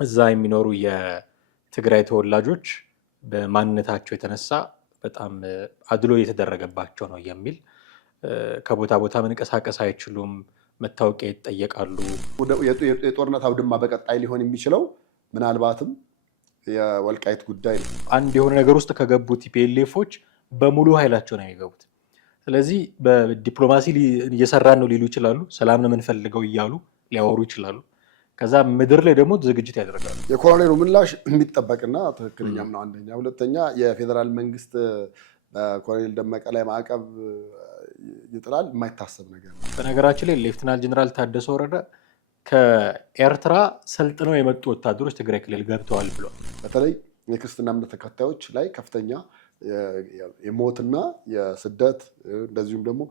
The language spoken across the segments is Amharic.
እዛ የሚኖሩ የትግራይ ተወላጆች በማንነታቸው የተነሳ በጣም አድሎ እየተደረገባቸው ነው የሚል ከቦታ ቦታ መንቀሳቀስ አይችሉም፣ መታወቂያ ይጠየቃሉ። የጦርነት አውድማ በቀጣይ ሊሆን የሚችለው ምናልባትም የወልቃይት ጉዳይ ነው። አንድ የሆነ ነገር ውስጥ ከገቡ ቲፒኤልኤፎች በሙሉ ኃይላቸው ነው የሚገቡት። ስለዚህ በዲፕሎማሲ እየሰራን ነው ሊሉ ይችላሉ፣ ሰላም ነው የምንፈልገው እያሉ ሊያወሩ ይችላሉ። ከዛ ምድር ላይ ደግሞ ዝግጅት ያደርጋሉ። የኮሎኔሉ ምላሽ የሚጠበቅና ትክክለኛም ነው። አንደኛ። ሁለተኛ የፌዴራል መንግስት በኮሎኔል ደመቀ ላይ ማዕቀብ ይጥላል የማይታሰብ ነገር ነው። በነገራችን ላይ ሌፍትናንት ጀነራል ታደሰ ወረደ ከኤርትራ ሰልጥነው የመጡ ወታደሮች ትግራይ ክልል ገብተዋል ብሏል። በተለይ የክርስትና እምነት ተከታዮች ላይ ከፍተኛ የሞትና የስደት እንደዚሁም ደግሞ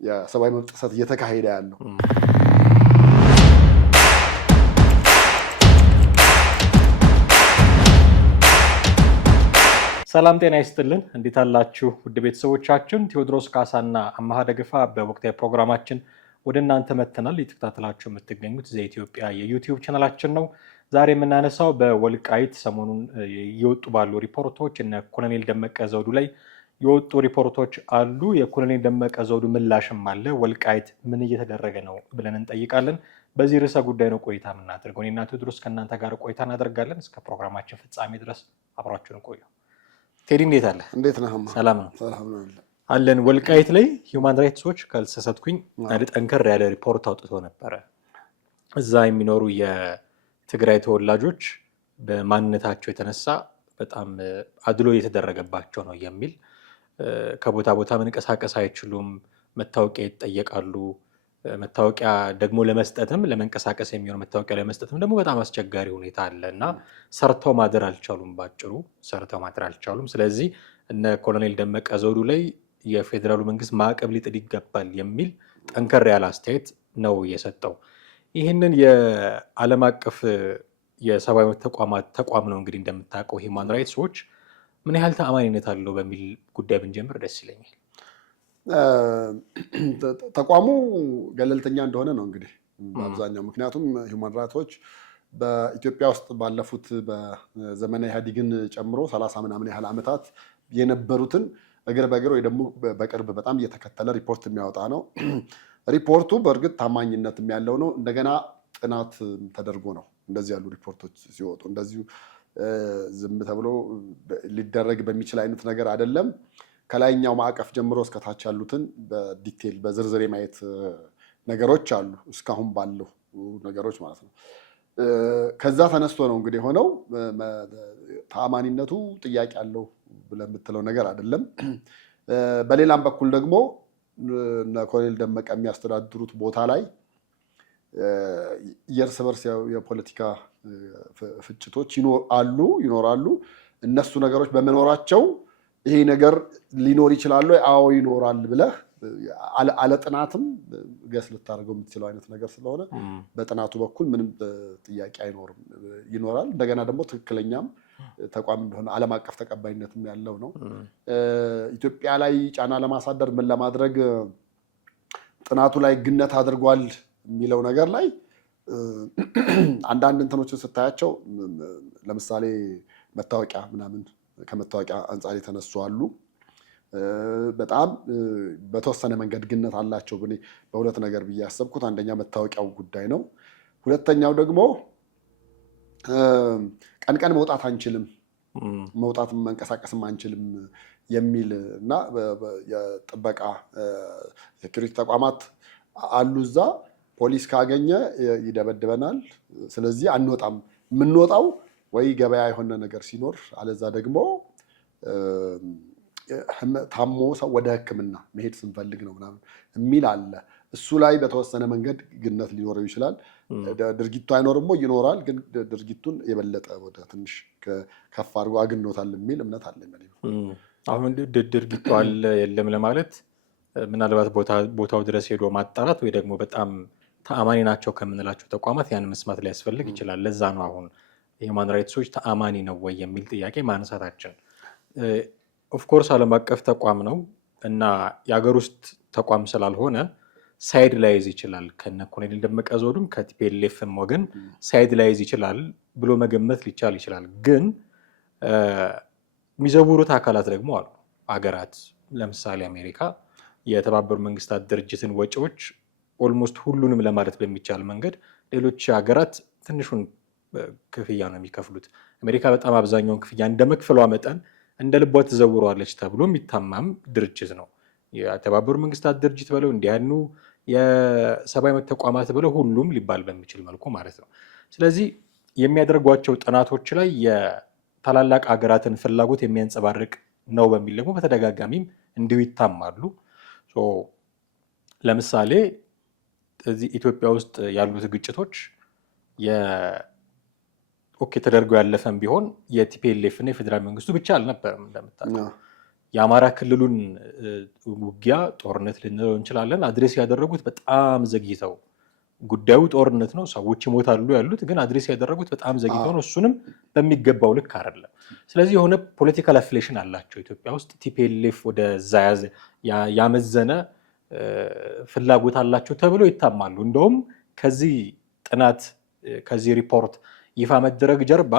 የሰብአዊ መብት ጥሰት እየተካሄደ ያለው። ሰላም ጤና ይስጥልን። እንዴት አላችሁ ውድ ቤተሰቦቻችን? ቴዎድሮስ ካሳና አማሃ ደግፋ በወቅታዊ ፕሮግራማችን ወደ እናንተ መጥተናል። የተከታተላችሁ የምትገኙት ዘኢትዮጵያ የዩቲዩብ ቻናላችን ነው። ዛሬ የምናነሳው በወልቃይት ሰሞኑን እየወጡ ባሉ ሪፖርቶች እነ ኮሎኔል ደመቀ ዘውዱ ላይ የወጡ ሪፖርቶች አሉ። የኮሎኔል ደመቀ ዘውዱ ምላሽም አለ። ወልቃይት ምን እየተደረገ ነው ብለን እንጠይቃለን። በዚህ ርዕሰ ጉዳይ ነው ቆይታ የምናደርገው። እኔና ቴዎድሮስ ከእናንተ ጋር ቆይታ እናደርጋለን። እስከ ፕሮግራማችን ፍጻሜ ድረስ አብራችሁን ቆዩ። ቴዲ እንዴት አለ? እንዴት ነህ? ሰላም ነው አለን። ወልቃይት ላይ ሂውማን ራይትስ ዎች ካልተሳሳትኩኝ አንድ ጠንከር ያለ ሪፖርት አውጥቶ ነበረ። እዛ የሚኖሩ የትግራይ ተወላጆች በማንነታቸው የተነሳ በጣም አድሎ እየተደረገባቸው ነው የሚል ከቦታ ቦታ መንቀሳቀስ አይችሉም፣ መታወቂያ ይጠየቃሉ። መታወቂያ ደግሞ ለመስጠትም ለመንቀሳቀስ የሚሆን መታወቂያ ለመስጠትም ደግሞ በጣም አስቸጋሪ ሁኔታ አለ እና ሰርተው ማደር አልቻሉም። ባጭሩ ሰርተው ማደር አልቻሉም። ስለዚህ እነ ኮሎኔል ደመቀ ዘውዱ ላይ የፌዴራሉ መንግስት ማዕቀብ ሊጥል ይገባል የሚል ጠንከር ያለ አስተያየት ነው የሰጠው። ይህንን የዓለም አቀፍ የሰብአዊ መብት ተቋም ነው እንግዲህ እንደምታውቀው ሂውማን ራይትስ ዎች ምን ያህል ተአማኒነት አለው በሚል ጉዳይ ብንጀምር ደስ ይለኛል። ተቋሙ ገለልተኛ እንደሆነ ነው እንግዲህ በአብዛኛው። ምክንያቱም ሂውማን ራይትስ ዎች በኢትዮጵያ ውስጥ ባለፉት በዘመነ ኢህአዴግን ጨምሮ 30 ምናምን ያህል ዓመታት የነበሩትን እግር በእግር ወይ ደግሞ በቅርብ በጣም እየተከተለ ሪፖርት የሚያወጣ ነው። ሪፖርቱ በእርግጥ ታማኝነትም ያለው ነው። እንደገና ጥናት ተደርጎ ነው እንደዚህ ያሉ ሪፖርቶች ሲወጡ። እንደዚሁ ዝም ተብሎ ሊደረግ በሚችል አይነት ነገር አይደለም። ከላይኛው ማዕቀፍ ጀምሮ እስከታች ያሉትን በዲቴል በዝርዝር የማየት ነገሮች አሉ፣ እስካሁን ባለው ነገሮች ማለት ነው። ከዛ ተነስቶ ነው እንግዲህ የሆነው። ተአማኒነቱ ጥያቄ አለው ብለህ የምትለው ነገር አይደለም። በሌላም በኩል ደግሞ ኮሎኔል ደመቀ የሚያስተዳድሩት ቦታ ላይ የእርስ በርስ የፖለቲካ ፍጭቶች ይኖራሉ። እነሱ ነገሮች በመኖራቸው ይሄ ነገር ሊኖር ይችላል ወይ? አዎ ይኖራል ብለህ አለ ጥናትም ገስ ልታደርገው የምትችለው አይነት ነገር ስለሆነ በጥናቱ በኩል ምንም ጥያቄ አይኖርም። ይኖራል። እንደገና ደግሞ ትክክለኛም ተቋም እንደሆነ ዓለም አቀፍ ተቀባይነትም ያለው ነው። ኢትዮጵያ ላይ ጫና ለማሳደር ምን ለማድረግ ጥናቱ ላይ ግነት አድርጓል የሚለው ነገር ላይ አንዳንድ እንትኖችን ስታያቸው ለምሳሌ መታወቂያ ምናምን ከመታወቂያ አንጻር የተነሱ አሉ። በጣም በተወሰነ መንገድ ግነት አላቸው። በሁለት ነገር ብዬ ያሰብኩት አንደኛ መታወቂያው ጉዳይ ነው። ሁለተኛው ደግሞ ቀን ቀን መውጣት አንችልም፣ መውጣትም መንቀሳቀስም አንችልም የሚል እና የጥበቃ ሴኩሪቲ ተቋማት አሉ እዛ። ፖሊስ ካገኘ ይደበድበናል። ስለዚህ አንወጣም። የምንወጣው ወይ ገበያ የሆነ ነገር ሲኖር አለዛ ደግሞ ታሞ ሰው ወደ ሕክምና መሄድ ስንፈልግ ነው ምናምን የሚል አለ። እሱ ላይ በተወሰነ መንገድ ግነት ሊኖረው ይችላል። ድርጊቱ አይኖርም ይኖራል፣ ግን ድርጊቱን የበለጠ ወደ ትንሽ ከፍ አድርጎ አግኖታል የሚል እምነት አለ። አሁን ድርጊቱ አለ የለም ለማለት ምናልባት ቦታው ድረስ ሄዶ ማጣራት ወይ ደግሞ በጣም ተአማኒ ናቸው ከምንላቸው ተቋማት ያን መስማት ሊያስፈልግ ይችላል። ለዛ ነው አሁን የሂውማን ራይትስ ዎች ተአማኒ ነው ወይ የሚል ጥያቄ ማንሳታችን። ኦፍኮርስ ዓለም አቀፍ ተቋም ነው እና የሀገር ውስጥ ተቋም ስላልሆነ ሳይድ ላይዝ ይችላል ከነ ኮሎኔል ደመቀ ዘውዱም ከቲፒኤልኤፍም ወገን ሳይድ ላይዝ ይችላል ብሎ መገመት ሊቻል ይችላል። ግን የሚዘውሩት አካላት ደግሞ አሉ። አገራት ለምሳሌ አሜሪካ የተባበሩ መንግስታት ድርጅትን ወጪዎች ኦልሞስት ሁሉንም ለማለት በሚቻል መንገድ ሌሎች ሀገራት ትንሹን ክፍያ ነው የሚከፍሉት። አሜሪካ በጣም አብዛኛውን ክፍያ እንደ መክፈሏ መጠን እንደ ልቧ ትዘውረዋለች ተብሎ የሚታማም ድርጅት ነው። የተባበሩ መንግስታት ድርጅት ብለው እንዲያኑ የሰብአዊ መብት ተቋማት ብለው ሁሉም ሊባል በሚችል መልኩ ማለት ነው። ስለዚህ የሚያደርጓቸው ጥናቶች ላይ የታላላቅ ሀገራትን ፍላጎት የሚያንጸባርቅ ነው በሚል ደግሞ በተደጋጋሚም እንዲሁ ይታማሉ። ለምሳሌ እዚህ ኢትዮጵያ ውስጥ ያሉት ግጭቶች ኦኬ ተደርገው ያለፈም ቢሆን የቲፒኤልኤፍ እና የፌዴራል መንግስቱ ብቻ አልነበረም። እንደምታውቀው የአማራ ክልሉን ውጊያ ጦርነት ልንለው እንችላለን አድሬስ ያደረጉት በጣም ዘግይተው፣ ጉዳዩ ጦርነት ነው፣ ሰዎች ይሞታሉ ያሉት ግን አድሬስ ያደረጉት በጣም ዘግይተው ነው። እሱንም በሚገባው ልክ አይደለም። ስለዚህ የሆነ ፖለቲካል አፊሌሽን አላቸው ኢትዮጵያ ውስጥ ቲፒኤልኤፍ ወደዛ ያመዘነ ፍላጎት አላቸው ተብሎ ይታማሉ። እንደውም ከዚህ ጥናት ከዚህ ሪፖርት ይፋ መደረግ ጀርባ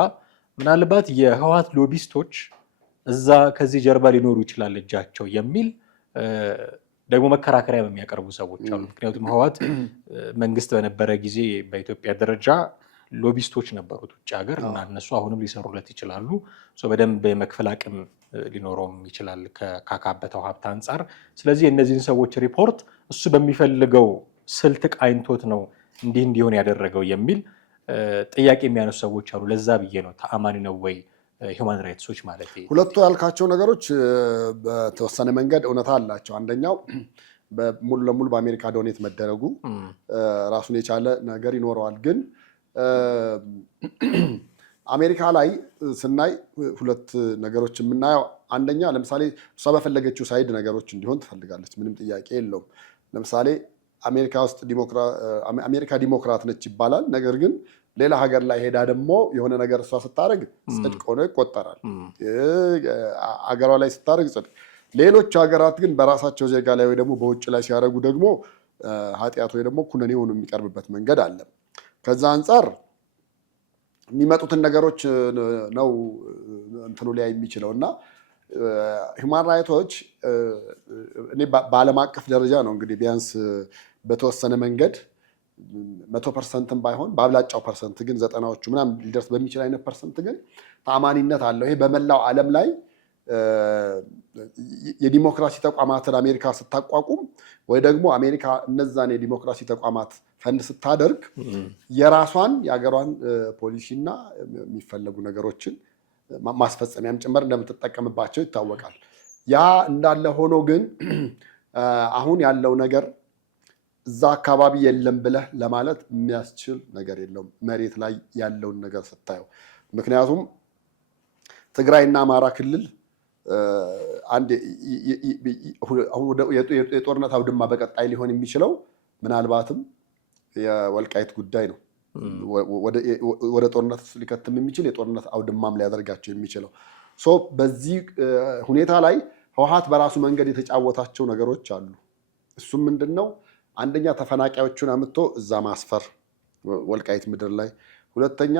ምናልባት የህወሓት ሎቢስቶች እዛ ከዚህ ጀርባ ሊኖሩ ይችላል እጃቸው የሚል ደግሞ መከራከሪያ የሚያቀርቡ ሰዎች አሉ። ምክንያቱም ህወሓት መንግስት በነበረ ጊዜ በኢትዮጵያ ደረጃ ሎቢስቶች ነበሩት ውጭ ሀገር እና እነሱ አሁንም ሊሰሩለት ይችላሉ። በደንብ የመክፈል አቅም ሊኖረውም ይችላል ካካበተው ሀብት አንጻር። ስለዚህ የእነዚህን ሰዎች ሪፖርት እሱ በሚፈልገው ስልት ቃኝቶት ነው እንዲህ እንዲሆን ያደረገው የሚል ጥያቄ የሚያነሱ ሰዎች አሉ። ለዛ ብዬ ነው ተአማኒ ነው ወይ ሂውማን ራይትሶች ማለት? ሁለቱ ያልካቸው ነገሮች በተወሰነ መንገድ እውነታ አላቸው። አንደኛው ሙሉ ለሙሉ በአሜሪካ ዶኔት መደረጉ ራሱን የቻለ ነገር ይኖረዋል። ግን አሜሪካ ላይ ስናይ ሁለት ነገሮች የምናየው፣ አንደኛ ለምሳሌ እሷ በፈለገችው ሳይድ ነገሮች እንዲሆን ትፈልጋለች፣ ምንም ጥያቄ የለውም። ለምሳሌ አሜሪካ ዲሞክራት ነች ይባላል። ነገር ግን ሌላ ሀገር ላይ ሄዳ ደግሞ የሆነ ነገር እሷ ስታደርግ ጽድቅ ሆኖ ይቆጠራል። አገሯ ላይ ስታደርግ ጽድቅ። ሌሎች ሀገራት ግን በራሳቸው ዜጋ ላይ ወይ ደግሞ በውጭ ላይ ሲያደርጉ ደግሞ ኃጢአት ወይ ደግሞ ኩነኔ ሆኖ የሚቀርብበት መንገድ አለ። ከዛ አንጻር የሚመጡትን ነገሮች ነው እንትኑ ላይ የሚችለው እና ሂውማን ራይቶች እኔ በዓለም አቀፍ ደረጃ ነው እንግዲህ ቢያንስ በተወሰነ መንገድ 100% ባይሆን በአብላጫው ፐርሰንት ግን 90ዎቹ ምናምን ሊደርስ በሚችል አይነት ፐርሰንት ግን ተአማኒነት አለው። ይሄ በመላው ዓለም ላይ የዲሞክራሲ ተቋማትን አሜሪካ ስታቋቁም ወይ ደግሞ አሜሪካ እነዛን የዲሞክራሲ ተቋማት ፈንድ ስታደርግ የራሷን የሀገሯን ፖሊሲና የሚፈለጉ ነገሮችን ማስፈጸሚያም ጭምር እንደምትጠቀምባቸው ይታወቃል። ያ እንዳለ ሆኖ ግን አሁን ያለው ነገር እዛ አካባቢ የለም ብለህ ለማለት የሚያስችል ነገር የለውም መሬት ላይ ያለውን ነገር ስታየው። ምክንያቱም ትግራይና አማራ ክልል የጦርነት አውድማ በቀጣይ ሊሆን የሚችለው ምናልባትም የወልቃይት ጉዳይ ነው። ወደ ጦርነት ሊከትም የሚችል የጦርነት አውድማም ሊያደርጋቸው የሚችለው በዚህ ሁኔታ ላይ ህወሓት በራሱ መንገድ የተጫወታቸው ነገሮች አሉ። እሱም ምንድን ነው? አንደኛ ተፈናቃዮቹን አምጥቶ እዛ ማስፈር ወልቃይት ምድር ላይ፣ ሁለተኛ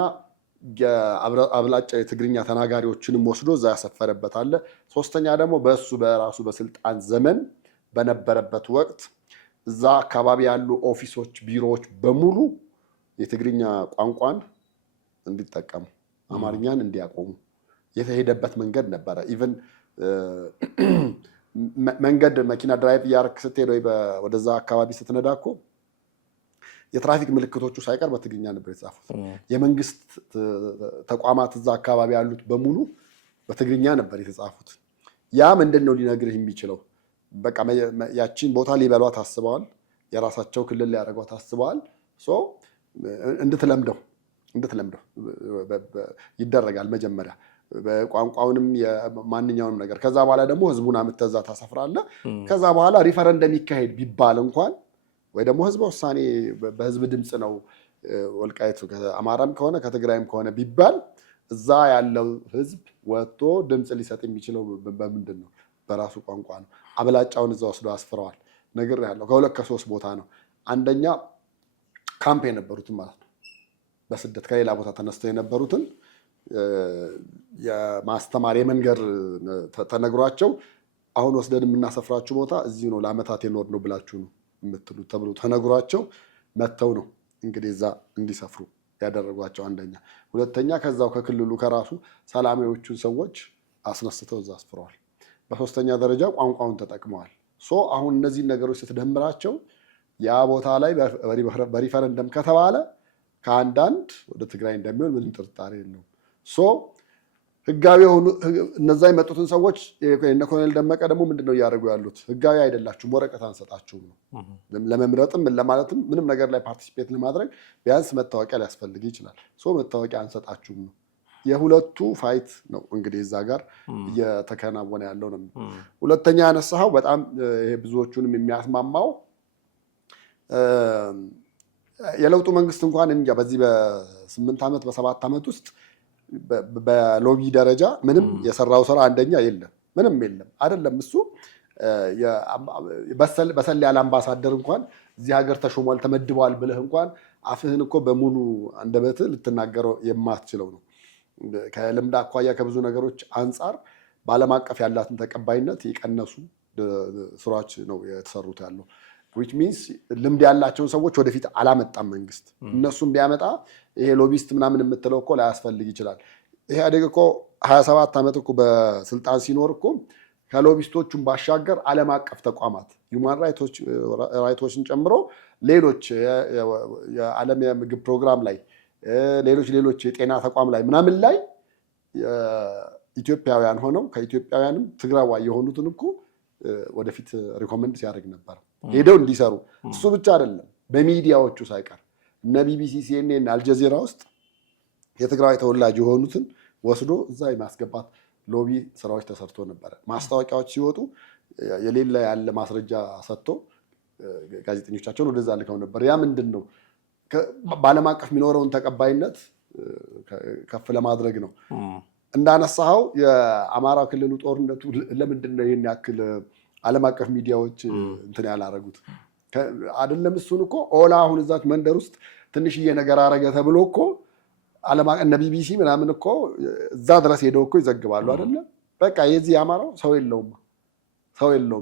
አብላጫ የትግርኛ ተናጋሪዎችንም ወስዶ እዛ ያሰፈረበት አለ። ሶስተኛ ደግሞ በእሱ በራሱ በስልጣን ዘመን በነበረበት ወቅት እዛ አካባቢ ያሉ ኦፊሶች፣ ቢሮዎች በሙሉ የትግርኛ ቋንቋን እንዲጠቀሙ አማርኛን እንዲያቆሙ የተሄደበት መንገድ ነበረ። ኢቨን መንገድ መኪና ድራይቭ እያደረክ ስትሄድ ወይ ወደዛ አካባቢ ስትነዳ እኮ የትራፊክ ምልክቶቹ ሳይቀር በትግርኛ ነበር የተጻፉት። የመንግስት ተቋማት እዛ አካባቢ ያሉት በሙሉ በትግርኛ ነበር የተጻፉት። ያ ምንድን ነው ሊነግርህ የሚችለው? በቃ ያቺን ቦታ ሊበሏት አስበዋል። የራሳቸው ክልል ሊያደርጓት አስበዋል። እንድትለምደው ይደረጋል መጀመሪያ ቋንቋውንም የማንኛውንም ነገር። ከዛ በኋላ ደግሞ ህዝቡን አምጥተህ እዛ ታሰፍራለህ። ከዛ በኋላ ሪፈረንደም ይካሄድ ቢባል እንኳን ወይ ደግሞ ህዝበ ውሳኔ በህዝብ ድምፅ ነው ወልቃይቱ ከአማራም ከሆነ ከትግራይም ከሆነ ቢባል እዛ ያለው ህዝብ ወጥቶ ድምፅ ሊሰጥ የሚችለው በምንድን ነው? በራሱ ቋንቋ ነው። አብላጫውን እዛ ወስዶ አስፍረዋል። ነግሬሃለሁ። ከሁለት ከሶስት ቦታ ነው። አንደኛ ካምፕ የነበሩትን ማለት ነው፣ በስደት ከሌላ ቦታ ተነስተው የነበሩትን የማስተማር የመንገር ተነግሯቸው አሁን ወስደን የምናሰፍራችሁ ቦታ እዚህ ነው፣ ለአመታት የኖር ነው ብላችሁ ነው የምትሉት ተብሎ ተነግሯቸው መተው ነው እንግዲህ እዛ እንዲሰፍሩ ያደረጓቸው አንደኛ። ሁለተኛ ከዛው ከክልሉ ከራሱ ሰላማዊዎቹን ሰዎች አስነስተው እዛ አስፍረዋል። በሶስተኛ ደረጃ ቋንቋውን ተጠቅመዋል። አሁን እነዚህን ነገሮች ስትደምራቸው ያ ቦታ ላይ በሪፈረንደም ከተባለ ከአንዳንድ ወደ ትግራይ እንደሚሆን ምንም ጥርጣሬ የለውም። ህጋዊ የሆኑ እነዛ የመጡትን ሰዎች እነ ኮሎኔል ደመቀ ደግሞ ምንድነው እያደረጉ ያሉት? ህጋዊ አይደላችሁም፣ ወረቀት አንሰጣችሁም ነው። ለመምረጥም ለማለትም ምንም ነገር ላይ ፓርቲሲፔት ለማድረግ ቢያንስ መታወቂያ ሊያስፈልግ ይችላል። መታወቂያ አንሰጣችሁም ነው። የሁለቱ ፋይት ነው እንግዲህ እዛ ጋር እየተከናወነ ያለው ነው። ሁለተኛ ያነሳኸው በጣም ይሄ ብዙዎቹንም የሚያስማማው የለውጡ መንግስት እንኳን እንጃ በዚህ በ8 ዓመት በ7 ዓመት ውስጥ በሎቢ ደረጃ ምንም የሰራው ስራ አንደኛ የለም፣ ምንም የለም። አይደለም እሱ በሰል ያለ አምባሳደር እንኳን እዚህ ሀገር ተሾሟል ተመድበዋል ብለህ እንኳን አፍህን እኮ በሙሉ አንደበትህ ልትናገረው የማትችለው ነው። ከልምድ አኳያ ከብዙ ነገሮች አንጻር በዓለም አቀፍ ያላትን ተቀባይነት የቀነሱ ስራዎች ነው የተሰሩት ያለው። which means ልምድ ያላቸውን ሰዎች ወደፊት አላመጣም መንግስት። እነሱም ቢያመጣ ይሄ ሎቢስት ምናምን የምትለው እኮ ላያስፈልግ ይችላል። ይሄ አደግ እኮ 27 ዓመት እኮ በስልጣን ሲኖር እኮ ከሎቢስቶቹን ባሻገር ዓለም አቀፍ ተቋማት ሁማን ራይቶችን ጨምሮ ሌሎች የዓለም የምግብ ፕሮግራም ላይ ሌሎች የጤና ተቋም ላይ ምናምን ላይ ኢትዮጵያውያን ሆነው ከኢትዮጵያውያንም ትግራዋይ የሆኑትን እኮ ወደፊት ሪኮመንድ ሲያደርግ ነበር ሄደው እንዲሰሩ። እሱ ብቻ አይደለም፣ በሚዲያዎቹ ሳይቀር እነ ቢቢሲ፣ ሲኤንኤን፣ አልጀዚራ ውስጥ የትግራይ ተወላጅ የሆኑትን ወስዶ እዛ የማስገባት ሎቢ ስራዎች ተሰርቶ ነበረ። ማስታወቂያዎች ሲወጡ የሌለ ያለ ማስረጃ ሰጥቶ ጋዜጠኞቻቸውን ወደዛ ልከው ነበር። ያ ምንድን ነው? በዓለም አቀፍ የሚኖረውን ተቀባይነት ከፍ ለማድረግ ነው። እንዳነሳኸው የአማራ ክልሉ ጦርነቱ ለምንድን ነው ይህን ያክል ዓለም አቀፍ ሚዲያዎች እንትን ያላረጉት? አይደለም እሱን እኮ ኦላ አሁን እዛች መንደር ውስጥ ትንሽዬ ነገር አረገ ተብሎ እኮ እነ ቢቢሲ ምናምን እኮ እዛ ድረስ ሄደው እኮ ይዘግባሉ አይደለም። በቃ የዚህ የአማራው ሰው የለውም።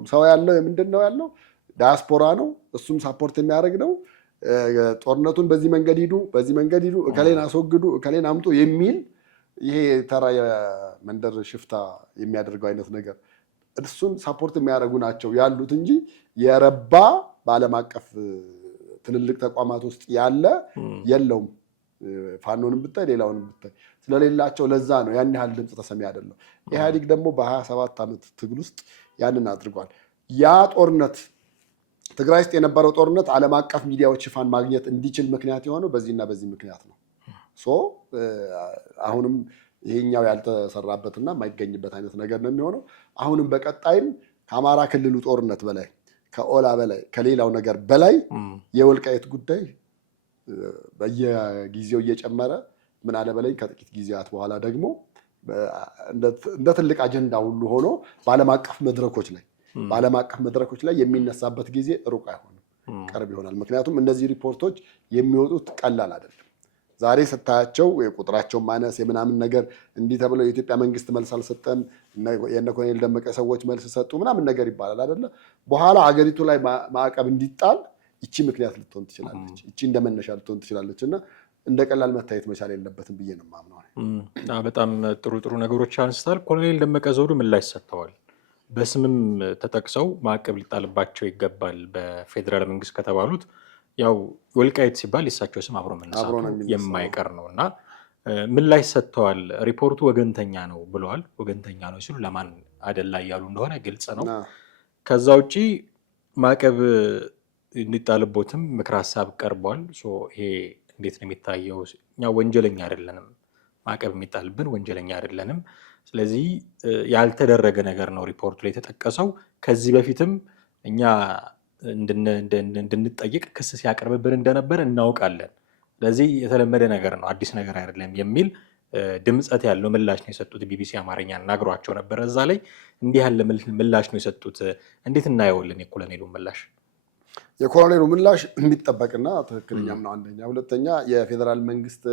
ሰው ያለው ምንድን ነው ያለው? ዳያስፖራ ነው። እሱም ሳፖርት የሚያደርግ ነው። ጦርነቱን በዚህ መንገድ ሂዱ፣ በዚህ መንገድ ሂዱ፣ እከሌን አስወግዱ፣ እከሌን አምጡ የሚል ይሄ ተራ የመንደር ሽፍታ የሚያደርገው አይነት ነገር እሱን ሳፖርት የሚያደርጉ ናቸው ያሉት እንጂ የረባ በዓለም አቀፍ ትልልቅ ተቋማት ውስጥ ያለ የለውም። ፋኖንም ብታይ ሌላውንም ብታይ ስለሌላቸው ለዛ ነው ያን ያህል ድምፅ ተሰሚ አይደለም። ኢህአዴግ ደግሞ በ27 ዓመት ትግል ውስጥ ያንን አድርጓል። ያ ጦርነት ትግራይ ውስጥ የነበረው ጦርነት ዓለም አቀፍ ሚዲያዎች ሽፋን ማግኘት እንዲችል ምክንያት የሆነው በዚህና በዚህ ምክንያት ነው። አሁንም ይሄኛው ያልተሰራበትና የማይገኝበት አይነት ነገር ነው የሚሆነው። አሁንም በቀጣይም ከአማራ ክልሉ ጦርነት በላይ ከኦላ በላይ ከሌላው ነገር በላይ የወልቃይት ጉዳይ በየጊዜው እየጨመረ ምን አለ በላይ ከጥቂት ጊዜያት በኋላ ደግሞ እንደ ትልቅ አጀንዳ ሁሉ ሆኖ በዓለም አቀፍ መድረኮች ላይ የሚነሳበት ጊዜ ሩቅ አይሆንም፣ ቅርብ ይሆናል። ምክንያቱም እነዚህ ሪፖርቶች የሚወጡት ቀላል አይደለም። ዛሬ ስታያቸው የቁጥራቸው ማነስ የምናምን ነገር እንዲህ ተብለው የኢትዮጵያ መንግስት መልስ አልሰጠም፣ የእነ ኮሎኔል ደመቀ ሰዎች መልስ ሰጡ ምናምን ነገር ይባላል አይደለ? በኋላ አገሪቱ ላይ ማዕቀብ እንዲጣል ይቺ ምክንያት ልትሆን ትችላለች፣ ይቺ እንደመነሻ ልትሆን ትችላለች እና እንደ ቀላል መታየት መቻል የለበትም ብዬ ነው የማምነው። በጣም ጥሩ ነገሮች አንስታል። ኮሎኔል ደመቀ ዘውዱ ምላሽ ሰጥተዋል። በስምም ተጠቅሰው ማዕቀብ ሊጣልባቸው ይገባል በፌዴራል መንግስት ከተባሉት ያው ወልቃይት ሲባል የሳቸው ስም አብሮ መነሳቱ የማይቀር ነው እና ምላሽ ሰጥተዋል። ሪፖርቱ ወገንተኛ ነው ብለዋል። ወገንተኛ ነው ሲሉ ለማን አደላ እያሉ እንደሆነ ግልጽ ነው። ከዛ ውጭ ማዕቀብ እንዲጣልቦትም ምክር ሀሳብ ቀርቧል። ይሄ እንዴት ነው የሚታየው? እኛ ወንጀለኛ አይደለንም፣ ማዕቀብ የሚጣልብን ወንጀለኛ አይደለንም። ስለዚህ ያልተደረገ ነገር ነው ሪፖርቱ ላይ የተጠቀሰው። ከዚህ በፊትም እኛ እንድንጠይቅ ክስ ሲያቀርብብን እንደነበር እናውቃለን። ስለዚህ የተለመደ ነገር ነው፣ አዲስ ነገር አይደለም የሚል ድምፀት ያለው ምላሽ ነው የሰጡት። ቢቢሲ አማርኛ ናግሯቸው ነበረ። እዛ ላይ እንዲህ ያለ ምላሽ ነው የሰጡት። እንዴት እናየውልን የኮሎኔሉ ምላሽ? የኮሎኔሉ ምላሽ የሚጠበቅና ትክክለኛም ነው አንደኛ። ሁለተኛ የፌዴራል መንግስት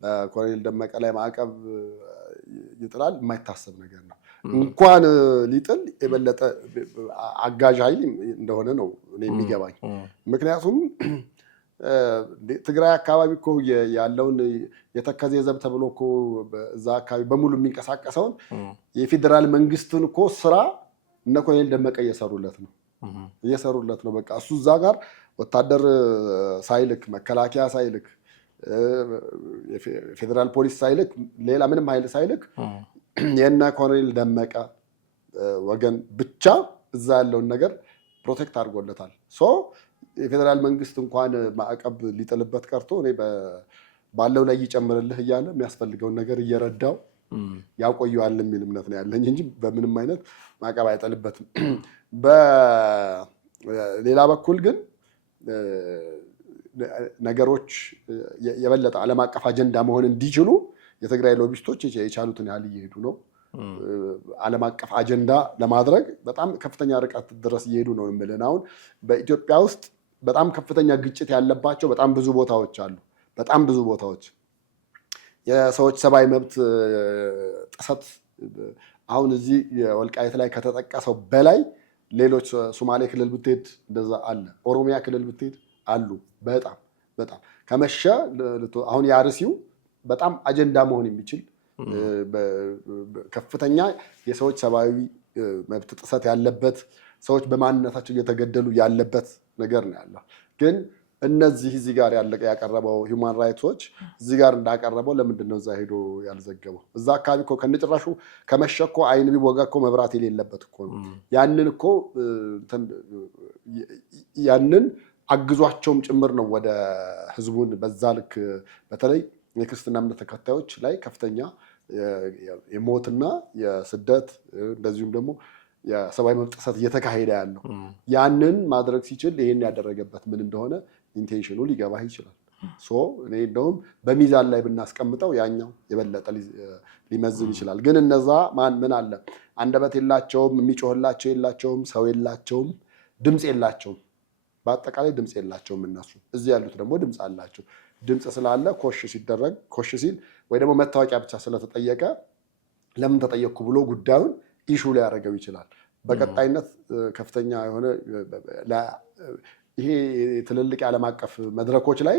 በኮሎኔል ደመቀ ላይ ማዕቀብ ይጥላል የማይታሰብ ነገር ነው። እንኳን ሊጥል የበለጠ አጋዥ ኃይል እንደሆነ ነው እኔ የሚገባኝ። ምክንያቱም ትግራይ አካባቢ እኮ ያለውን የተከዜ ዘብ ተብሎ እኮ እዛ አካባቢ በሙሉ የሚንቀሳቀሰውን የፌዴራል መንግስትን እኮ ስራ እነ ኮሎኔል ደመቀ እየሰሩለት ነው። በቃ እሱ እዛ ጋር ወታደር ሳይልክ መከላከያ ሳይልክ ፌዴራል ፖሊስ ሳይልክ ሌላ ምንም ኃይል ሳይልክ የእነ ኮሎኔል ደመቀ ወገን ብቻ እዛ ያለውን ነገር ፕሮቴክት አድርጎለታል። የፌዴራል መንግስት እንኳን ማዕቀብ ሊጥልበት ቀርቶ እኔ ባለው ላይ ይጨምርልህ እያለ የሚያስፈልገውን ነገር እየረዳው ያቆየዋል የሚል እምነት ነው ያለኝ እንጂ በምንም አይነት ማዕቀብ አይጥልበትም። በሌላ በኩል ግን ነገሮች የበለጠ ዓለም አቀፍ አጀንዳ መሆን እንዲችሉ የትግራይ ሎቢስቶች የቻሉትን ያህል እየሄዱ ነው። ዓለም አቀፍ አጀንዳ ለማድረግ በጣም ከፍተኛ ርቀት ድረስ እየሄዱ ነው የምልህ። አሁን በኢትዮጵያ ውስጥ በጣም ከፍተኛ ግጭት ያለባቸው በጣም ብዙ ቦታዎች አሉ። በጣም ብዙ ቦታዎች የሰዎች ሰብአዊ መብት ጥሰት አሁን እዚህ የወልቃይት ላይ ከተጠቀሰው በላይ ሌሎች ሶማሌ ክልል ብትሄድ እንደዛ አለ። ኦሮሚያ ክልል ብትሄድ አሉ። በጣም ከመሸ አሁን የአርሲው በጣም አጀንዳ መሆን የሚችል ከፍተኛ የሰዎች ሰብአዊ መብት ጥሰት ያለበት ሰዎች በማንነታቸው እየተገደሉ ያለበት ነገር ነው ያለው። ግን እዚህ ጋር ያቀረበው ሂውማን ራይትስ ዎች እዚህ ጋር እንዳቀረበው ለምንድን ነው እዛ ሄዶ ያልዘገበው? እዛ አካባቢ እኮ ከነጭራሹ ከመሸ እኮ አይን ቢወጋ እኮ መብራት የሌለበት እኮ ነው። ያንን አግዟቸውም ጭምር ነው ወደ ህዝቡን በዛ ልክ በተለይ የክርስትና እምነት ተከታዮች ላይ ከፍተኛ የሞትና የስደት እንደዚሁም ደግሞ የሰብአዊ መብት ጥሰት እየተካሄደ ያለው። ያንን ማድረግ ሲችል ይሄን ያደረገበት ምን እንደሆነ ኢንቴንሽኑ ሊገባህ ይችላል። እኔ እንደውም በሚዛን ላይ ብናስቀምጠው ያኛው የበለጠ ሊመዝን ይችላል። ግን እነዛ ምን አለ አንደበት የላቸውም፣ የሚጮህላቸው የላቸውም፣ ሰው የላቸውም፣ ድምፅ የላቸውም። በአጠቃላይ ድምፅ የላቸውም እነሱ። እዚህ ያሉት ደግሞ ድምፅ አላቸው። ድምፅ ስላለ ኮሽ ሲል ወይ ደግሞ መታወቂያ ብቻ ስለተጠየቀ ለምን ተጠየቅኩ ብሎ ጉዳዩን ኢሹ ሊያደርገው ይችላል። በቀጣይነት ከፍተኛ የሆነ ይሄ ትልልቅ የዓለም አቀፍ መድረኮች ላይ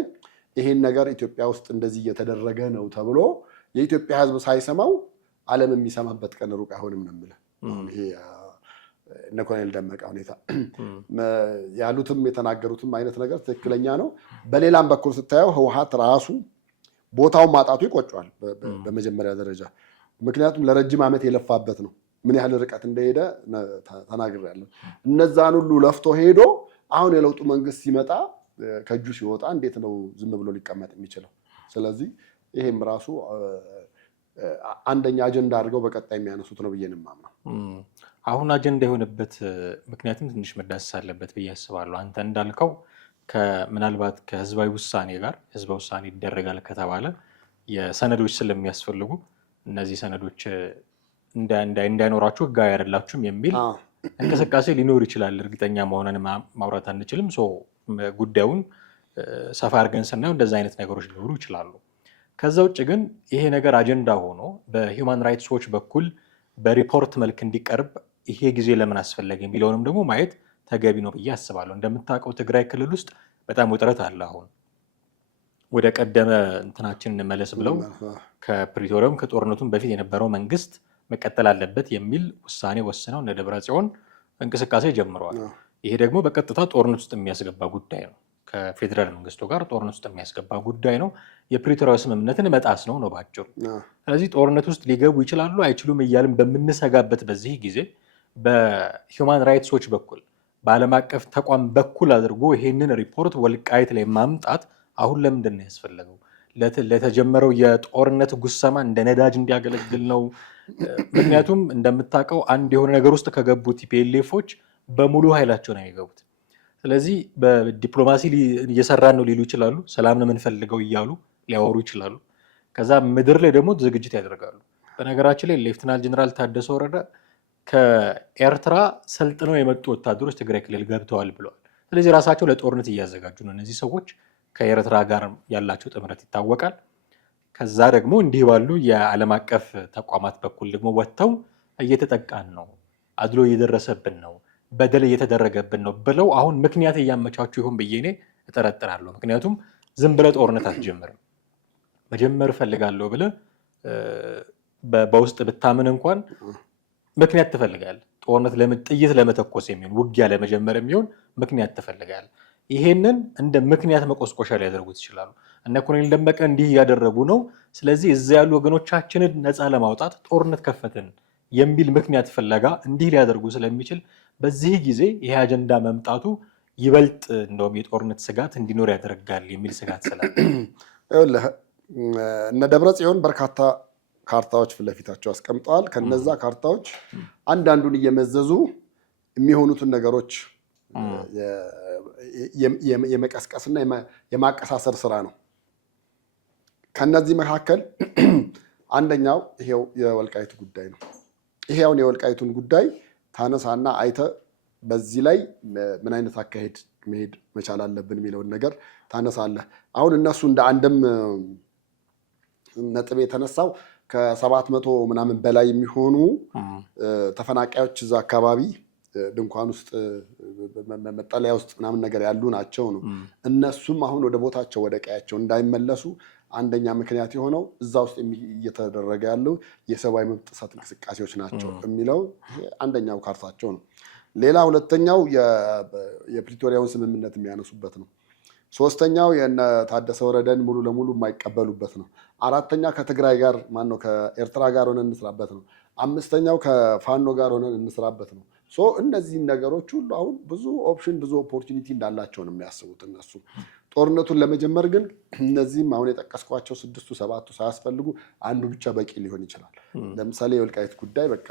ይሄን ነገር ኢትዮጵያ ውስጥ እንደዚህ እየተደረገ ነው ተብሎ የኢትዮጵያ ሕዝብ ሳይሰማው ዓለም የሚሰማበት ቀን ሩቅ አይሆንም ነው የምልህ። ይሄ እነ ኮሎኔል ደመቀ ሁኔታ ያሉትም የተናገሩትም አይነት ነገር ትክክለኛ ነው። በሌላም በኩል ስታየው ህወሓት ራሱ ቦታውን ማጣቱ ይቆጨዋል በመጀመሪያ ደረጃ። ምክንያቱም ለረጅም ዓመት የለፋበት ነው። ምን ያህል ርቀት እንደሄደ ተናግሬያለሁ። እነዛን ሁሉ ለፍቶ ሄዶ አሁን የለውጡ መንግስት ሲመጣ ከእጁ ሲወጣ እንዴት ነው ዝም ብሎ ሊቀመጥ የሚችለው? ስለዚህ ይሄም ራሱ አንደኛ አጀንዳ አድርገው በቀጣይ የሚያነሱት ነው ብዬ ነው የማምነው። አሁን አጀንዳ የሆነበት ምክንያቱም ትንሽ መዳሰስ አለበት ብዬ አስባለሁ። አንተ እንዳልከው ምናልባት ከህዝባዊ ውሳኔ ጋር ህዝባዊ ውሳኔ ይደረጋል ከተባለ የሰነዶች ስለሚያስፈልጉ እነዚህ ሰነዶች እንዳይኖራችሁ ህጋዊ አይደላችሁም የሚል እንቅስቃሴ ሊኖር ይችላል። እርግጠኛ መሆነን ማውራት አንችልም። ጉዳዩን ሰፋ አድርገን ስናየው እንደዚህ አይነት ነገሮች ሊኖሩ ይችላሉ። ከዛ ውጭ ግን ይሄ ነገር አጀንዳ ሆኖ በሂውማን ራይትስ ዎች በኩል በሪፖርት መልክ እንዲቀርብ ይሄ ጊዜ ለምን አስፈለገ የሚለውንም ደግሞ ማየት ተገቢ ነው ብዬ አስባለሁ። እንደምታውቀው ትግራይ ክልል ውስጥ በጣም ውጥረት አለ። አሁን ወደ ቀደመ እንትናችን እንመለስ ብለው ከፕሪቶሪያም ከጦርነቱም በፊት የነበረው መንግስት መቀጠል አለበት የሚል ውሳኔ ወስነው እነ ደብረጽዮን እንቅስቃሴ ጀምረዋል። ይሄ ደግሞ በቀጥታ ጦርነት ውስጥ የሚያስገባ ጉዳይ ነው። ከፌዴራል መንግስቱ ጋር ጦርነት ውስጥ የሚያስገባ ጉዳይ ነው። የፕሪቶሪያ ስምምነትን መጣስ ነው ባጭሩ። ስለዚህ ጦርነት ውስጥ ሊገቡ ይችላሉ አይችሉም እያልን በምንሰጋበት በዚህ ጊዜ በሂውማን ራይትስ ዎች በኩል በዓለም አቀፍ ተቋም በኩል አድርጎ ይሄንን ሪፖርት ወልቃይት ላይ ማምጣት አሁን ለምንድን ነው ያስፈለገው? ለተጀመረው የጦርነት ጉሰማ እንደ ነዳጅ እንዲያገለግል ነው። ምክንያቱም እንደምታውቀው አንድ የሆነ ነገር ውስጥ ከገቡት ቲፒኤልኤፎች በሙሉ ኃይላቸው ነው የሚገቡት። ስለዚህ በዲፕሎማሲ እየሰራን ነው ሊሉ ይችላሉ። ሰላም ነው የምንፈልገው እያሉ ሊያወሩ ይችላሉ። ከዛ ምድር ላይ ደግሞ ዝግጅት ያደርጋሉ። በነገራችን ላይ ሌፍትናንት ጀነራል ታደሰ ወረደ ከኤርትራ ሰልጥነው የመጡ ወታደሮች ትግራይ ክልል ገብተዋል ብለዋል። ስለዚህ ራሳቸው ለጦርነት እያዘጋጁ ነው። እነዚህ ሰዎች ከኤርትራ ጋር ያላቸው ጥምረት ይታወቃል። ከዛ ደግሞ እንዲህ ባሉ የዓለም አቀፍ ተቋማት በኩል ደግሞ ወጥተው እየተጠቃን ነው፣ አድሎ እየደረሰብን ነው፣ በደል እየተደረገብን ነው ብለው አሁን ምክንያት እያመቻቹ ይሆን ብዬ እኔ እጠረጥራለሁ። ምክንያቱም ዝም ብለህ ጦርነት አትጀምርም። መጀመር እፈልጋለሁ ብለህ በውስጥ ብታምን እንኳን ምክንያት ትፈልጋለህ። ጦርነት ጥይት ለመተኮስ የሚሆን ውጊያ ለመጀመር የሚሆን ምክንያት ትፈልጋለህ። ይሄንን እንደ ምክንያት መቆስቆሻ ሊያደርጉት ይችላሉ። እነ ኮሎኔል ደመቀ እንዲህ እያደረጉ ነው፣ ስለዚህ እዚያ ያሉ ወገኖቻችንን ነፃ ለማውጣት ጦርነት ከፈትን የሚል ምክንያት ፍለጋ እንዲህ ሊያደርጉ ስለሚችል በዚህ ጊዜ ይሄ አጀንዳ መምጣቱ ይበልጥ እንደውም የጦርነት ስጋት እንዲኖር ያደርጋል የሚል ስጋት ስላለ እነ ደብረ ጽዮን በርካታ ካርታዎች ፊት ለፊታቸው አስቀምጠዋል። ከነዛ ካርታዎች አንዳንዱን እየመዘዙ የሚሆኑትን ነገሮች የመቀስቀስና የማቀሳሰር ስራ ነው። ከነዚህ መካከል አንደኛው ይሄው የወልቃይቱ ጉዳይ ነው። ይሄውን የወልቃይቱን ጉዳይ ታነሳና አይተ በዚህ ላይ ምን አይነት አካሄድ መሄድ መቻል አለብን የሚለውን ነገር ታነሳለህ። አሁን እነሱ እንደ አንድም ነጥብ የተነሳው ከ700 ምናምን በላይ የሚሆኑ ተፈናቃዮች እዛ አካባቢ ድንኳን ውስጥ መጠለያ ውስጥ ምናምን ነገር ያሉ ናቸው ነው። እነሱም አሁን ወደ ቦታቸው ወደ ቀያቸው እንዳይመለሱ አንደኛ ምክንያት የሆነው እዛ ውስጥ እየተደረገ ያለው የሰብአዊ መብት ጥሰት እንቅስቃሴዎች ናቸው የሚለው አንደኛው ካርታቸው ነው። ሌላ ሁለተኛው የፕሪቶሪያውን ስምምነት የሚያነሱበት ነው። ሶስተኛው የነ ታደሰ ወረደን ሙሉ ለሙሉ የማይቀበሉበት ነው። አራተኛ ከትግራይ ጋር ማነው ከኤርትራ ጋር ሆነን እንስራበት ነው። አምስተኛው ከፋኖ ጋር ሆነን እንስራበት ነው። እነዚህን ነገሮች ሁሉ አሁን ብዙ ኦፕሽን ብዙ ኦፖርቹኒቲ እንዳላቸው ነው የሚያስቡት እነሱ። ጦርነቱን ለመጀመር ግን እነዚህም አሁን የጠቀስኳቸው 6ቱ 7ቱ ሳያስፈልጉ አንዱ ብቻ በቂ ሊሆን ይችላል። ለምሳሌ የወልቃይት ጉዳይ በቃ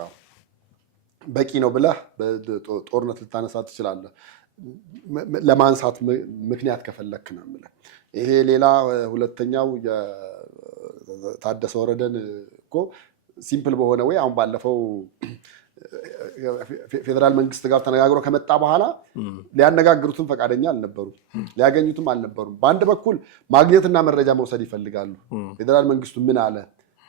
በቂ ነው ብለህ ጦርነት ልታነሳ ትችላለህ፣ ለማንሳት ምክንያት ከፈለክ ነው የምልህ። ይሄ ሌላ ሁለተኛው የታደሰ ወረደን እኮ ሲምፕል በሆነ ወይ አሁን ባለፈው ፌዴራል መንግስት ጋር ተነጋግሮ ከመጣ በኋላ ሊያነጋግሩትም ፈቃደኛ አልነበሩም፣ ሊያገኙትም አልነበሩም። በአንድ በኩል ማግኘትና መረጃ መውሰድ ይፈልጋሉ። ፌዴራል መንግስቱ ምን አለ፣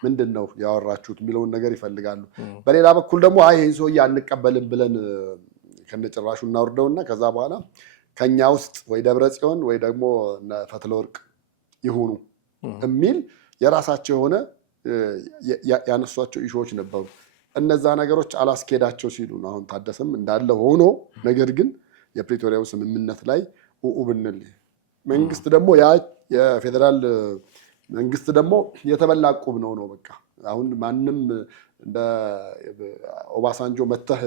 ምንድን ነው ያወራችሁት የሚለውን ነገር ይፈልጋሉ። በሌላ በኩል ደግሞ ይህን ሰውዬ አንቀበልም ብለን ከነጭራሹ እናወርደውና ከዛ በኋላ ከኛ ውስጥ ወይ ደብረ ጽዮን ወይ ደግሞ ፈትለወርቅ ይሁኑ የሚል የራሳቸው የሆነ ያነሷቸው ኢሹዎች ነበሩ። እነዛ ነገሮች አላስኬዳቸው ሲሉ ነው አሁን ታደሰም እንዳለ ሆኖ ነገር ግን የፕሪቶሪያው ስምምነት ላይ ብንል መንግስት ደግሞ የፌዴራል መንግስት ደግሞ የተበላ ቁብ ነው በቃ አሁን ማንም እንደ ኦባሳንጆ መተህ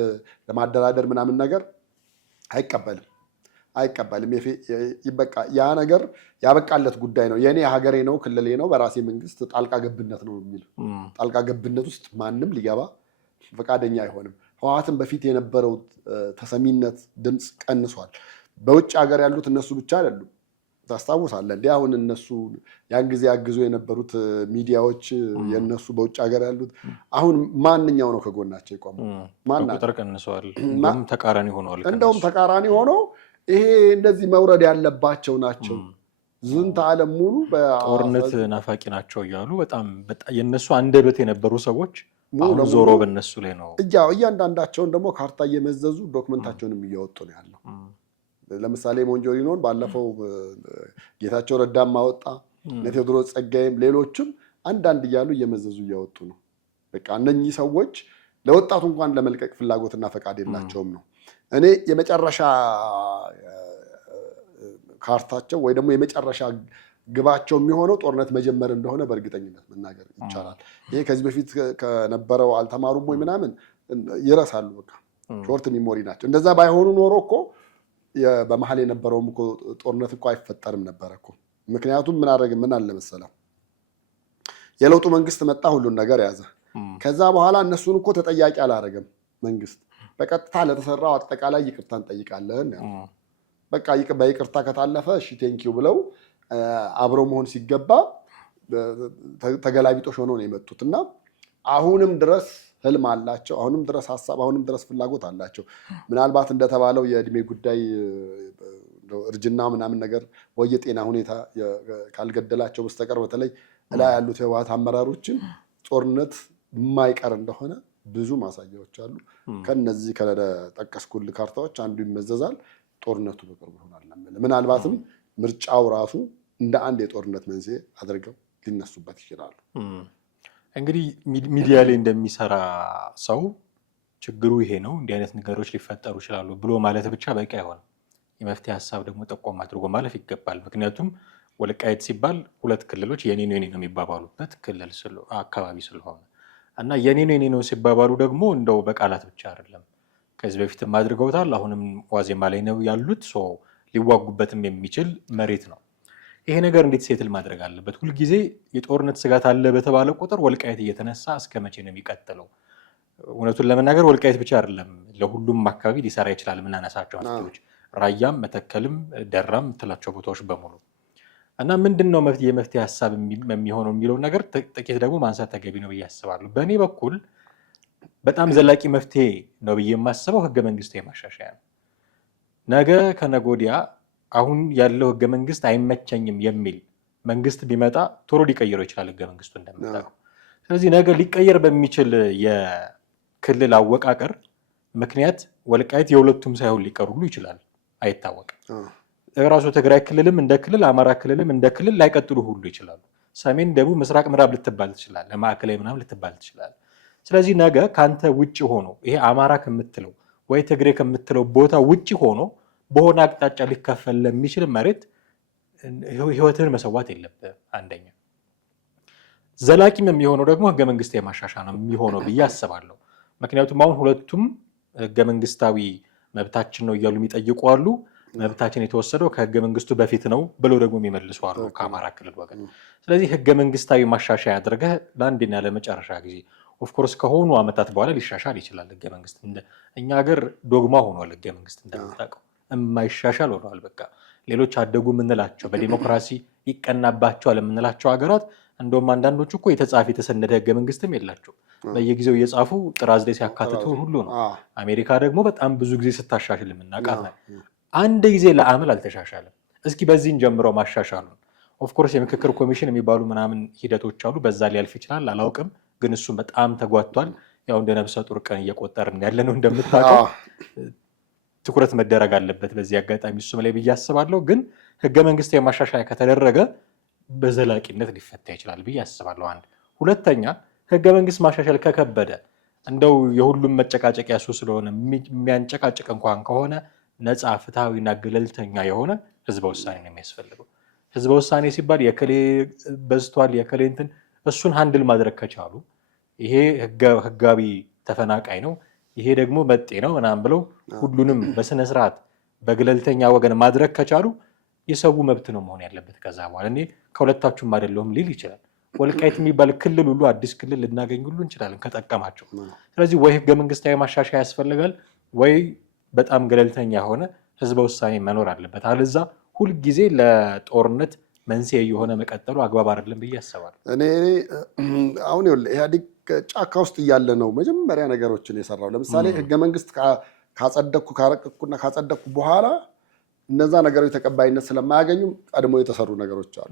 ለማደራደር ምናምን ነገር አይቀበልም። ይበቃ ያ ነገር ያበቃለት ጉዳይ ነው፣ የኔ ሀገሬ ነው፣ ክልሌ ነው፣ በራሴ መንግስት ጣልቃ ገብነት ነው የሚል ጣልቃ ገብነት ውስጥ ማንም ሊገባ ፈቃደኛ አይሆንም። ህወሓትን በፊት የነበረው ተሰሚነት ድምፅ ቀንሷል። በውጭ ሀገር ያሉት እነሱ ብቻ አይደሉም። ታስታውሳለህ እንዲህ አሁን እነሱ ያን ጊዜ ያግዙ የነበሩት ሚዲያዎች የነሱ በውጭ ሀገር ያሉት አሁን ማንኛው ነው ከጎናቸው የቆመው? ቁጥር ቀንሰዋል። እንደውም ተቃራኒ ሆኖ ይሄ እንደዚህ መውረድ ያለባቸው ናቸው። ዝንተ ዓለም ሙሉ ጦርነት ናፋቂ ናቸው እያሉ በጣም የነሱ አንደበት የነበሩ ሰዎች አሁን ዞሮ በነሱ ላይ ነው። እያንዳንዳቸውን ደግሞ ካርታ እየመዘዙ ዶክመንታቸውንም እያወጡ ነው ያለው። ለምሳሌ ሞንጆሪኖን ባለፈው ጌታቸው ረዳም ማወጣ፣ ቴዎድሮስ ጸጋይም ሌሎችም አንዳንድ እያሉ እየመዘዙ እያወጡ ነው። በቃ እነኚህ ሰዎች ለወጣቱ እንኳን ለመልቀቅ ፍላጎትና ፈቃድ የላቸውም ነው። እኔ የመጨረሻ ካርታቸው ወይ ደግሞ የመጨረሻ ግባቸው የሚሆነው ጦርነት መጀመር እንደሆነ በእርግጠኝነት መናገር ይቻላል። ይሄ ከዚህ በፊት ከነበረው አልተማሩም ወይ ምናምን ይረሳሉ። በቃ ሾርት ሚሞሪ ናቸው። እንደዛ ባይሆኑ ኖሮ እኮ በመሀል የነበረውም እኮ ጦርነት እኮ አይፈጠርም ነበረ እኮ። ምክንያቱም ምን አለ መሰለህ የለውጡ መንግስት መጣ፣ ሁሉን ነገር ያዘ። ከዛ በኋላ እነሱን እኮ ተጠያቂ አላረገም መንግስት። በቀጥታ ለተሰራው አጠቃላይ ይቅርታ እንጠይቃለን። በቃ በይቅርታ ከታለፈ እሺ ቴንኪው ብለው አብረው መሆን ሲገባ ተገላቢጦሽ ሆነው ነው የመጡት እና አሁንም ድረስ ህልም አላቸው፣ አሁንም ድረስ ሀሳብ፣ አሁንም ድረስ ፍላጎት አላቸው። ምናልባት እንደተባለው የእድሜ ጉዳይ እርጅና ምናምን ነገር ወይ የጤና ሁኔታ ካልገደላቸው በስተቀር በተለይ ላይ ያሉት የህወሓት አመራሮችን ጦርነት የማይቀር እንደሆነ ብዙ ማሳያዎች አሉ። ከነዚህ ከጠቀስኩልህ ካርታዎች አንዱ ይመዘዛል። ጦርነቱ በቅርቡ ይሆናል። ምናልባትም ምርጫው ራሱ እንደ አንድ የጦርነት መንስኤ አድርገው ሊነሱበት ይችላሉ። እንግዲህ ሚዲያ ላይ እንደሚሰራ ሰው ችግሩ ይሄ ነው፣ እንዲህ አይነት ነገሮች ሊፈጠሩ ይችላሉ ብሎ ማለት ብቻ በቂ አይሆንም። የመፍትሄ ሀሳብ ደግሞ ጠቆም አድርጎ ማለፍ ይገባል። ምክንያቱም ወልቃይት ሲባል ሁለት ክልሎች የኔ ነው የሚባባሉበት ክልል አካባቢ ስለሆነ እና የኔ ነው ሲባባሉ ደግሞ እንደው በቃላት ብቻ አይደለም፣ ከዚህ በፊትም አድርገውታል። አሁንም ዋዜማ ላይ ነው ያሉት። ሊዋጉበትም የሚችል መሬት ነው። ይሄ ነገር እንዴት ሴትል ማድረግ አለበት? ሁልጊዜ የጦርነት ስጋት አለ በተባለ ቁጥር ወልቃይት እየተነሳ እስከ መቼ ነው የሚቀጥለው? እውነቱን ለመናገር ወልቃይት ብቻ አይደለም፣ ለሁሉም አካባቢ ሊሰራ ይችላል። የምናነሳቸው መፍትሄዎች ራያም፣ መተከልም፣ ደራም የምትላቸው ቦታዎች በሙሉ እና ምንድን ነው የመፍትሄ ሀሳብ የሚሆነው የሚለውን ነገር ጥቂት ደግሞ ማንሳት ተገቢ ነው ብዬ አስባለሁ። በእኔ በኩል በጣም ዘላቂ መፍትሄ ነው ብዬ የማስበው ህገ መንግስታዊ ማሻሻያ ነው። ነገ ከነገ ወዲያ አሁን ያለው ህገ መንግስት አይመቸኝም የሚል መንግስት ቢመጣ ቶሎ ሊቀይረው ይችላል ህገ መንግስቱ እንደምታውቀው። ስለዚህ ነገ ሊቀየር በሚችል የክልል አወቃቀር ምክንያት ወልቃይት የሁለቱም ሳይሆን ሊቀር ሁሉ ይችላል፣ አይታወቅም። ራሱ ትግራይ ክልልም እንደ ክልል፣ አማራ ክልልም እንደ ክልል ላይቀጥሉ ሁሉ ይችላሉ። ሰሜን፣ ደቡብ፣ ምስራቅ፣ ምዕራብ ልትባል ትችላል፣ ማዕከላዊ ምናምን ልትባል ትችላል። ስለዚህ ነገ ከአንተ ውጭ ሆኖ ይሄ አማራ ከምትለው ወይ ትግሬ ከምትለው ቦታ ውጭ ሆኖ በሆነ አቅጣጫ ሊከፈል ለሚችል መሬት ህይወትን መሰዋት የለብህም። አንደኛ ዘላቂም የሚሆነው ደግሞ ህገ መንግስታዊ ማሻሻያ ነው የሚሆነው ብዬ አስባለሁ። ምክንያቱም አሁን ሁለቱም ህገ መንግስታዊ መብታችን ነው እያሉ የሚጠይቁ አሉ። መብታችን የተወሰደው ከህገ መንግስቱ በፊት ነው ብለው ደግሞ የሚመልሱ አሉ ከአማራ ክልል ወገን። ስለዚህ ህገ መንግስታዊ ማሻሻያ አድርገህ ለአንድና ለመጨረሻ ጊዜ ኦፍኮርስ ከሆኑ ዓመታት በኋላ ሊሻሻል ይችላል ህገ መንግስት። እኛ ሀገር ዶግማ ሆኗል ህገ መንግስት እንደምታውቀው፣ የማይሻሻል ሆኗል። በቃ ሌሎች አደጉ የምንላቸው በዲሞክራሲ ይቀናባቸዋል የምንላቸው ሀገራት እንደውም አንዳንዶቹ እኮ የተጻፈ የተሰነደ ህገ መንግስትም የላቸው፣ በየጊዜው እየጻፉ ጥራዝ ላይ ሲያካትቱ ሁሉ ነው። አሜሪካ ደግሞ በጣም ብዙ ጊዜ ስታሻሽል የምናውቃት ነው። አንድ ጊዜ ለአመል አልተሻሻለም። እስኪ በዚህን ጀምረው ማሻሻሉን። ኦፍኮርስ የምክክር ኮሚሽን የሚባሉ ምናምን ሂደቶች አሉ፣ በዛ ሊያልፍ ይችላል አላውቅም፣ ግን እሱም በጣም ተጓቷል። ያው እንደ ነብሰ ጡር ቀን እየቆጠርን ያለ ነው እንደምታውቀው። ትኩረት መደረግ አለበት በዚህ አጋጣሚ እሱም ላይ ብዬ አስባለሁ። ግን ህገ መንግስታዊ ማሻሻያ ከተደረገ በዘላቂነት ሊፈታ ይችላል ብዬ አስባለሁ። አንድ ሁለተኛ፣ ህገ መንግስት ማሻሻል ከከበደ እንደው የሁሉም መጨቃጨቂያ እሱ ስለሆነ የሚያንጨቃጭቅ እንኳን ከሆነ ነፃ ፍትሐዊና ገለልተኛ የሆነ ህዝበ ውሳኔ ነው የሚያስፈልገው። ህዝበ ውሳኔ ሲባል የከሌ በዝቷል የከሌ እንትን እሱን ሃንድል ማድረግ ከቻሉ ይሄ ህጋዊ ተፈናቃይ ነው ይሄ ደግሞ መጤ ነው ምናምን ብለው ሁሉንም በስነ ስርዓት በገለልተኛ ወገን ማድረግ ከቻሉ የሰው መብት ነው መሆን ያለበት። ከዛ በኋላ እኔ ከሁለታችሁም አይደለሁም ሊል ይችላል። ወልቃይት የሚባል ክልል ሁሉ አዲስ ክልል ልናገኝ ሁሉ እንችላለን ከጠቀማቸው። ስለዚህ ወይ ህገ መንግስታዊ ማሻሻያ ያስፈልጋል ወይ በጣም ገለልተኛ የሆነ ህዝበ ውሳኔ መኖር አለበት። አለዛ ሁልጊዜ ለጦርነት መንስኤ የሆነ መቀጠሉ አግባብ አይደለም ብዬ አስባለሁ። እኔ አሁን ኢህአዴግ ጫካ ውስጥ እያለ ነው መጀመሪያ ነገሮችን የሰራው። ለምሳሌ ህገ መንግስት ካረቀቅኩና ካጸደቅኩ በኋላ እነዛ ነገሮች ተቀባይነት ስለማያገኙ ቀድሞ የተሰሩ ነገሮች አሉ።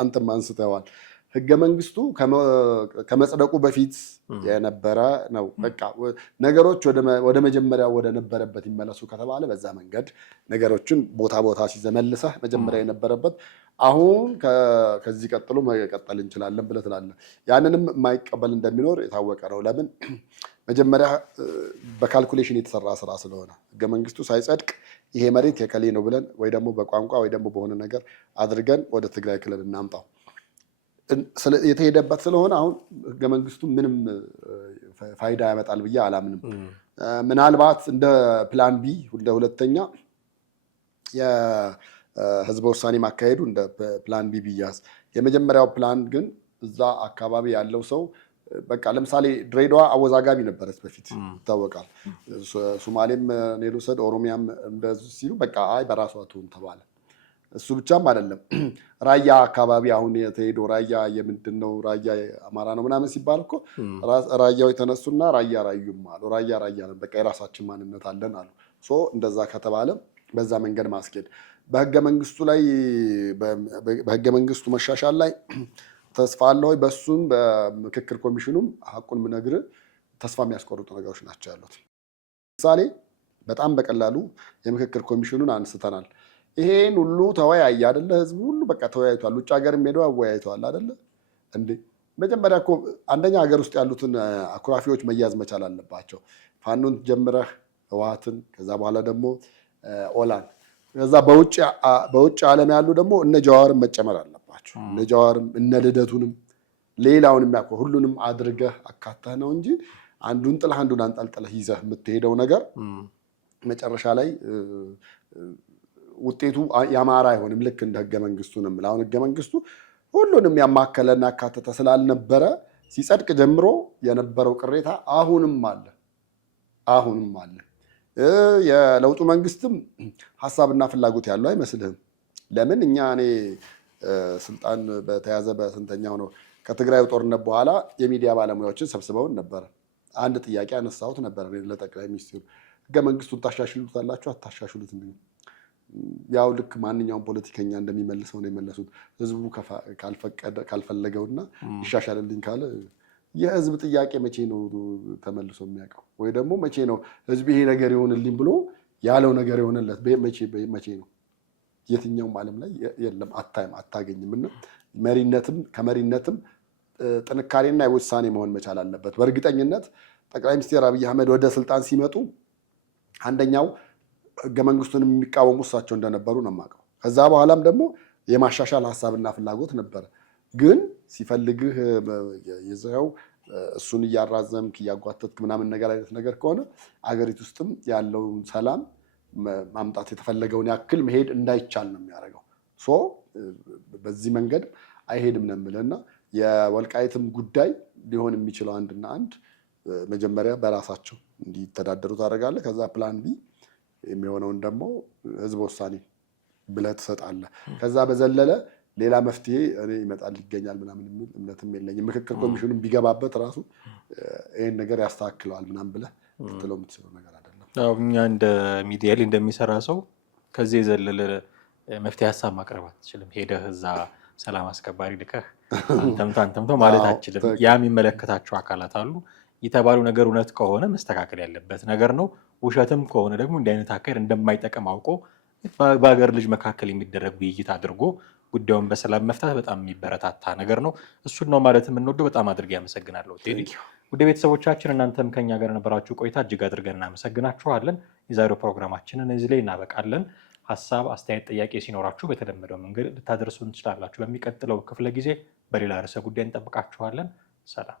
አንተም አንስተዋል። ህገ መንግስቱ ከመጽደቁ በፊት የነበረ ነው። በቃ ነገሮች ወደ መጀመሪያ ወደ ነበረበት ይመለሱ ከተባለ በዛ መንገድ ነገሮችን ቦታ ሲዘመልሰህ መጀመሪያ የነበረበት አሁን ከዚህ ቀጥሎ መቀጠል እንችላለን ብለህ ትላለህ። ያንንም የማይቀበል እንደሚኖር የታወቀ ነው። ለምን? መጀመሪያ በካልኩሌሽን የተሰራ ስራ ስለሆነ ህገ መንግስቱ ሳይጸድቅ ይሄ መሬት የከሌ ነው ብለን ወይ ደግሞ በቋንቋ ወይ ደግሞ በሆነ ነገር አድርገን ወደ ትግራይ ክልል እናምጣው የተሄደበት ስለሆነ አሁን ህገ መንግስቱ ምንም ፋይዳ ያመጣል ብዬ አላምንም። ምናልባት እንደ ፕላን ቢ እንደ ሁለተኛ የህዝበ ውሳኔ ማካሄዱ እንደ ፕላን ቢ ቢያዝ፣ የመጀመሪያው ፕላን ግን እዛ አካባቢ ያለው ሰው በቃ ለምሳሌ ድሬዳዋ አወዛጋቢ ነበረች በፊት ይታወቃል። ሶማሌም ኔሉሰድ ኦሮሚያም እንደዚህ ሲሉ በቃ አይ በራሷ ትሁን ተባለ። እሱ ብቻም አይደለም። ራያ አካባቢ አሁን የተሄደው ራያ የምንድን ነው ራያ አማራ ነው ምናምን ሲባል እኮ ራያው የተነሱና ራያ ራዩም አሉ። ራያ ነው በቃ የራሳችን ማንነት አለን አሉ። እንደዛ ከተባለ በዛ መንገድ ማስኬድ በህገ መንግስቱ ላይ በህገ መንግስቱ መሻሻል ላይ ተስፋ አለ ወይ? በሱም በምክክር ኮሚሽኑም ሐቁን ምነግር ተስፋ የሚያስቆርጡ ነገሮች ናቸው ያሉት። ምሳሌ በጣም በቀላሉ የምክክር ኮሚሽኑን አንስተናል። ይሄን ሁሉ ተወያየ አይደለ? ህዝቡ ሁሉ በቃ ተወያይቷል። ውጭ ሀገርም ሄደው አወያይተዋል አይደለ እንዴ? መጀመሪያ እኮ አንደኛ ሀገር ውስጥ ያሉትን አኩራፊዎች መያዝ መቻል አለባቸው። ፋኖን ጀምረህ ህወሓትን፣ ከዛ በኋላ ደግሞ ኦላን፣ ከዛ በውጭ ዓለም ያሉ ደግሞ እነ ጀዋርም መጨመር አለባቸው። እነ ጀዋርም እነ ልደቱንም ሌላውንም ሁሉንም አድርገህ አካተህ ነው እንጂ አንዱን ጥለህ አንዱን አንጠልጥለህ ይዘህ የምትሄደው ነገር መጨረሻ ላይ ውጤቱ ያማረ አይሆንም። ልክ እንደ ህገ መንግስቱ ነው የምልህ። አሁን ህገ መንግስቱ ሁሉንም ያማከለና ያካተተ ስላልነበረ ሲጸድቅ ጀምሮ የነበረው ቅሬታ አሁንም አለ። የለውጡ መንግስትም ሀሳብና ፍላጎት ያለው አይመስልህም? ለምን እኔ ስልጣን በተያዘ በስንተኛው ነው ከትግራይ ጦርነት በኋላ የሚዲያ ባለሙያዎችን ሰብስበውን ነበረ። አንድ ጥያቄ አነሳሁት ነበር ለጠቅላይ ሚኒስትሩ፣ ህገ መንግስቱን ታሻሽሉታላችሁ አታሻሽሉትም? ያው ልክ ማንኛውም ፖለቲከኛ እንደሚመልሰው ነው የመለሱት። ህዝቡ ካልፈለገውና ይሻሻልልኝ ካለ የህዝብ ጥያቄ መቼ ነው ተመልሶ የሚያውቀው? ወይ ደግሞ መቼ ነው ህዝብ ይሄ ነገር ይሆንልኝ ብሎ ያለው ነገር የሆነለት? መቼ ነው? የትኛውም ዓለም ላይ የለም፣ አታገኝም። እና ከመሪነትም ጥንካሬና የውሳኔ መሆን መቻል አለበት። በእርግጠኝነት ጠቅላይ ሚኒስትር አብይ አህመድ ወደ ስልጣን ሲመጡ አንደኛው ህገ መንግስቱን የሚቃወሙ እሳቸው እንደነበሩ ነው የማውቀው። ከዛ በኋላም ደግሞ የማሻሻል ሀሳብና ፍላጎት ነበረ። ግን ሲፈልግህ ይዘኸው እሱን እያራዘምክ እያጓተትክ ምናምን አይነት ነገር ከሆነ አገሪቱ ውስጥም ያለውን ሰላም ማምጣት የተፈለገውን ያክል መሄድ እንዳይቻል ነው የሚያደርገው። በዚህ መንገድ አይሄድም ነው የምልህ። እና የወልቃይትም ጉዳይ ሊሆን የሚችለው አንድና አንድ መጀመሪያ በራሳቸው እንዲተዳደሩ ታደርጋለህ። ከዛ ፕላን ቢ የሚሆነውን ደግሞ ህዝብ ውሳኔ ብለህ ትሰጣለህ። ከዛ በዘለለ ሌላ መፍትሄ ይመጣል ይገኛል ምናምን የሚል እምነትም የለኝም። ምክክር ኮሚሽኑን ቢገባበት ራሱ ይህን ነገር ያስተካክለዋል ምናምን ብለህ ልትለው የምትችለው ነገር አይደለም። እኛ እንደ ሚዲያ ላይ እንደሚሰራ ሰው ከዚህ የዘለለ መፍትሄ ሀሳብ ማቅረብ አትችልም። ሄደህ እዛ ሰላም አስከባሪ ልከህ አንተምቶ ማለት አትችልም። ያ የሚመለከታቸው አካላት አሉ። የተባሉ ነገር እውነት ከሆነ መስተካከል ያለበት ነገር ነው። ውሸትም ከሆነ ደግሞ እንዲህ አይነት አካሄድ እንደማይጠቅም አውቆ በሀገር ልጅ መካከል የሚደረግ ውይይት አድርጎ ጉዳዩን በሰላም መፍታት በጣም የሚበረታታ ነገር ነው። እሱን ነው ማለት የምንወደው። በጣም አድርጌ ያመሰግናለሁ ቴዲ። ውድ ቤተሰቦቻችን እናንተም ከኛ ጋር የነበራችሁ ቆይታ እጅግ አድርገን እናመሰግናችኋለን። የዛሬው ፕሮግራማችንን እዚህ ላይ እናበቃለን። ሀሳብ፣ አስተያየት፣ ጥያቄ ሲኖራችሁ በተለመደው መንገድ ልታደርሱን ትችላላችሁ። በሚቀጥለው ክፍለ ጊዜ በሌላ ርዕሰ ጉዳይ እንጠብቃችኋለን። ሰላም።